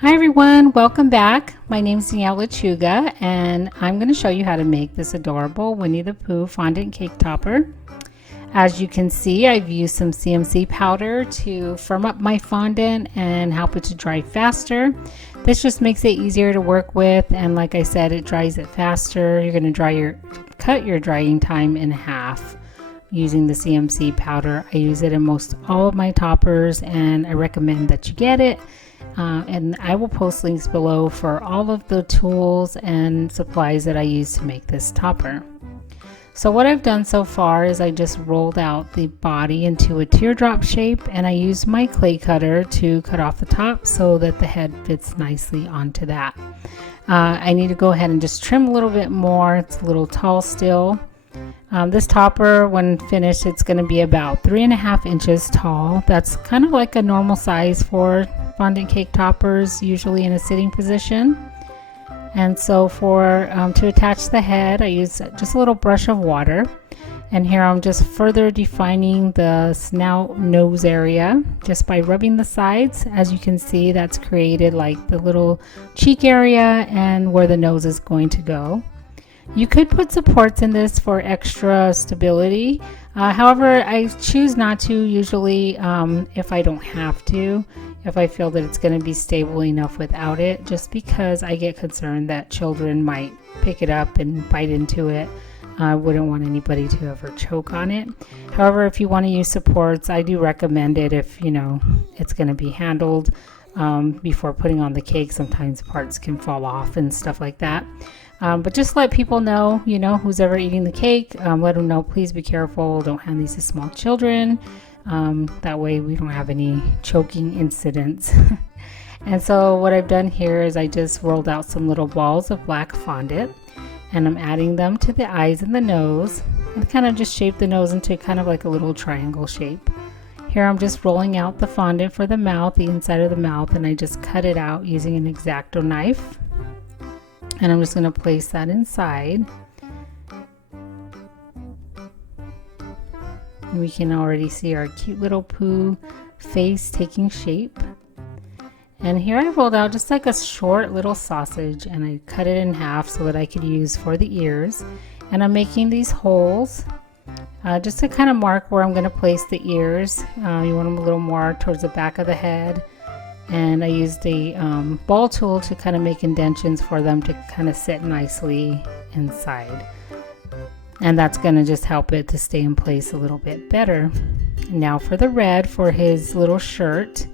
Hi everyone, welcome back. My name is Danielle Lechuga and I'm going to show you how to make this adorable Winnie the Pooh fondant cake topper. As you can see, I've used some CMC powder to firm up my fondant and help it to dry faster. This just makes it easier to work with, and like I said, it dries it faster. You're going to cut your drying time in half using the CMC powder. I use it in most all of my toppers and I recommend that you get it. And I will post links below for all of the tools and supplies that I use to make this topper. So what I've done so far is I just rolled out the body into a teardrop shape, and I used my clay cutter to cut off the top so that the head fits nicely onto that. I need to go ahead and just trim a little bit more. It's a little tall still. This topper, when finished, it's going to be about 3.5 inches tall. That's kind of like a normal size for fondant cake toppers, usually in a sitting position. And so to attach the head, I use just a little brush of water, and here I'm just further defining the snout nose area just by rubbing the sides. As you can see, that's created like the little cheek area and where the nose is going to go. You could put supports in this for extra stability. However, I choose not to usually if I don't have to, if I feel that it's going to be stable enough without it, just because I get concerned that children might pick it up and bite into it. I wouldn't want anybody to ever choke on it. However, if you want to use supports, I do recommend it if you know it's going to be handled before putting on the cake. Sometimes parts can fall off and stuff like that. But just let people know, who's ever eating the cake, let them know, please be careful, don't hand these to small children. That way we don't have any choking incidents. And so what I've done here is I just rolled out some little balls of black fondant, and I'm adding them to the eyes and the nose, and kind of just shape the nose into kind of like a little triangle shape. Here I'm just rolling out the fondant for the mouth, the inside of the mouth, and I just cut it out using an X-Acto knife. And I'm just going to place that inside. And we can already see our cute little Pooh face taking shape. And here I rolled out just like a short little sausage, and I cut it in half so that I could use for the ears. And I'm making these holes just to kind of mark where I'm going to place the ears. You want them a little more towards the back of the head. And I used a ball tool to kind of make indentions for them to kind of sit nicely inside. And that's going to just help it to stay in place a little bit better. Now for the red for his little shirt.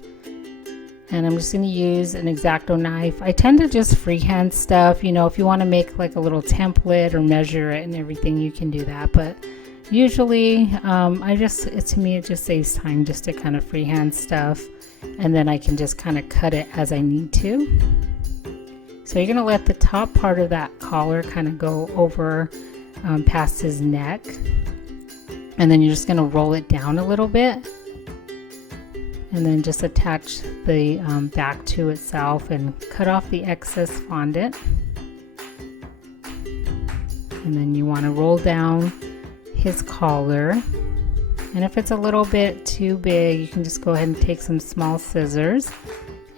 And I'm just going to use an X-Acto knife. I tend to just freehand stuff. If you want to make like a little template or measure it and everything, you can do that. But usually to me it just saves time just to kind of freehand stuff. And then I can just kind of cut it as I need to. So you're going to let the top part of that collar kind of go over past his neck. And then you're just going to roll it down a little bit. And then just attach the back to itself and cut off the excess fondant. And then you want to roll down his collar. And if it's a little bit too big, you can just go ahead and take some small scissors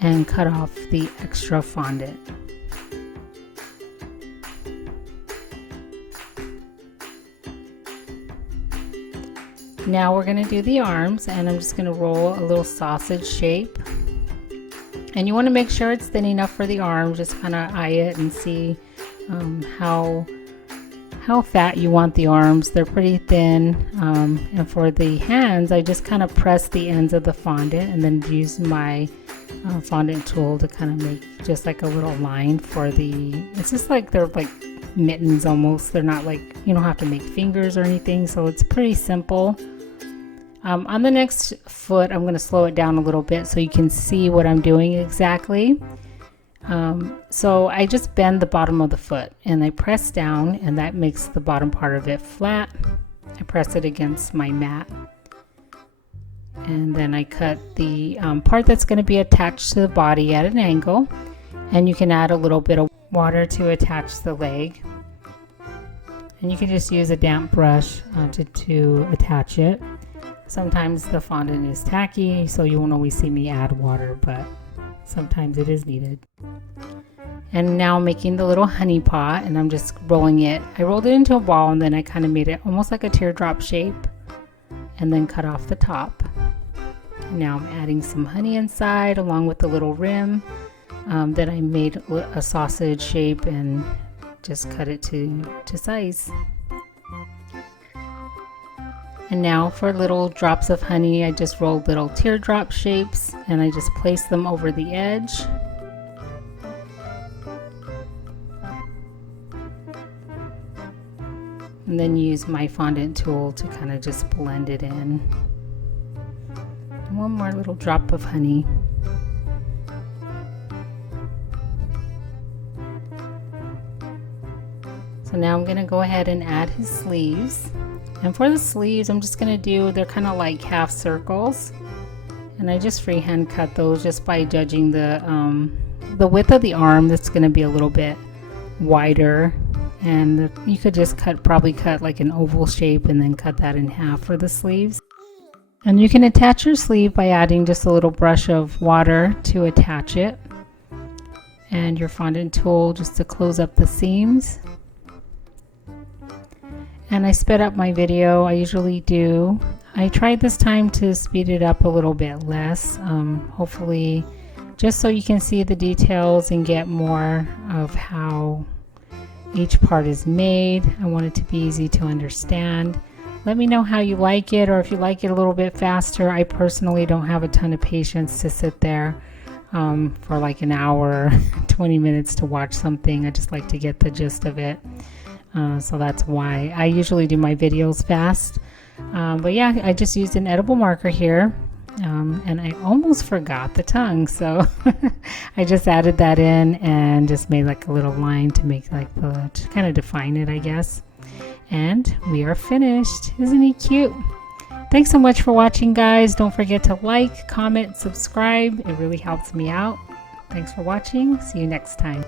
and cut off the extra fondant. Now we're going to do the arms, and I'm just going to roll a little sausage shape. And you want to make sure it's thin enough for the arm. Just kind of eye it and see how fat you want the arms. They're pretty thin. And for the hands, I just kind of press the ends of the fondant and then use my fondant tool to kind of make just like a little line for it's just like they're like mittens almost. They're not like, you don't have to make fingers or anything, so it's pretty simple. On the next foot, I'm going to slow it down a little bit so you can see what I'm doing exactly. So I just bend the bottom of the foot and I press down, and that makes the bottom part of it flat. I press it against my mat, and then I cut the part that's going to be attached to the body at an angle, and you can add a little bit of water to attach the leg, and you can just use a damp brush to attach it. Sometimes the fondant is tacky, so you won't always see me add water, but sometimes it is needed. And now I'm making the little honey pot, and I'm just rolling it. I rolled it into a ball, and then I kind of made it almost like a teardrop shape, and then cut off the top. And now I'm adding some honey inside along with the little rim. Then I made a sausage shape and just cut it to size. And now for little drops of honey, I just rolled little teardrop shapes, and I just placed them over the edge. And then use my fondant tool to kind of just blend it in. And one more little drop of honey. So now I'm going to go ahead and add his sleeves. And for the sleeves, I'm just going to do, they're kind of like half circles. And I just freehand cut those just by judging the width of the arm. That's going to be a little bit wider. And you could just probably cut like an oval shape and then cut that in half for the sleeves. And you can attach your sleeve by adding just a little brush of water to attach it. And your fondant tool just to close up the seams. And I sped up my video, I usually do. I tried this time to speed it up a little bit less, hopefully just so you can see the details and get more of how each part is made. I want it to be easy to understand. Let me know how you like it, or if you like it a little bit faster. I personally don't have a ton of patience to sit there for like an hour, 20 minutes to watch something. I just like to get the gist of it. So that's why I usually do my videos fast. But yeah, I just used an edible marker here. And I almost forgot the tongue, so I just added that in and just made like a little line to make like to kind of define it, I guess. And we are finished. Isn't he cute? Thanks so much for watching, guys. Don't forget to like, comment, subscribe. It really helps me out. Thanks for watching. See you next time.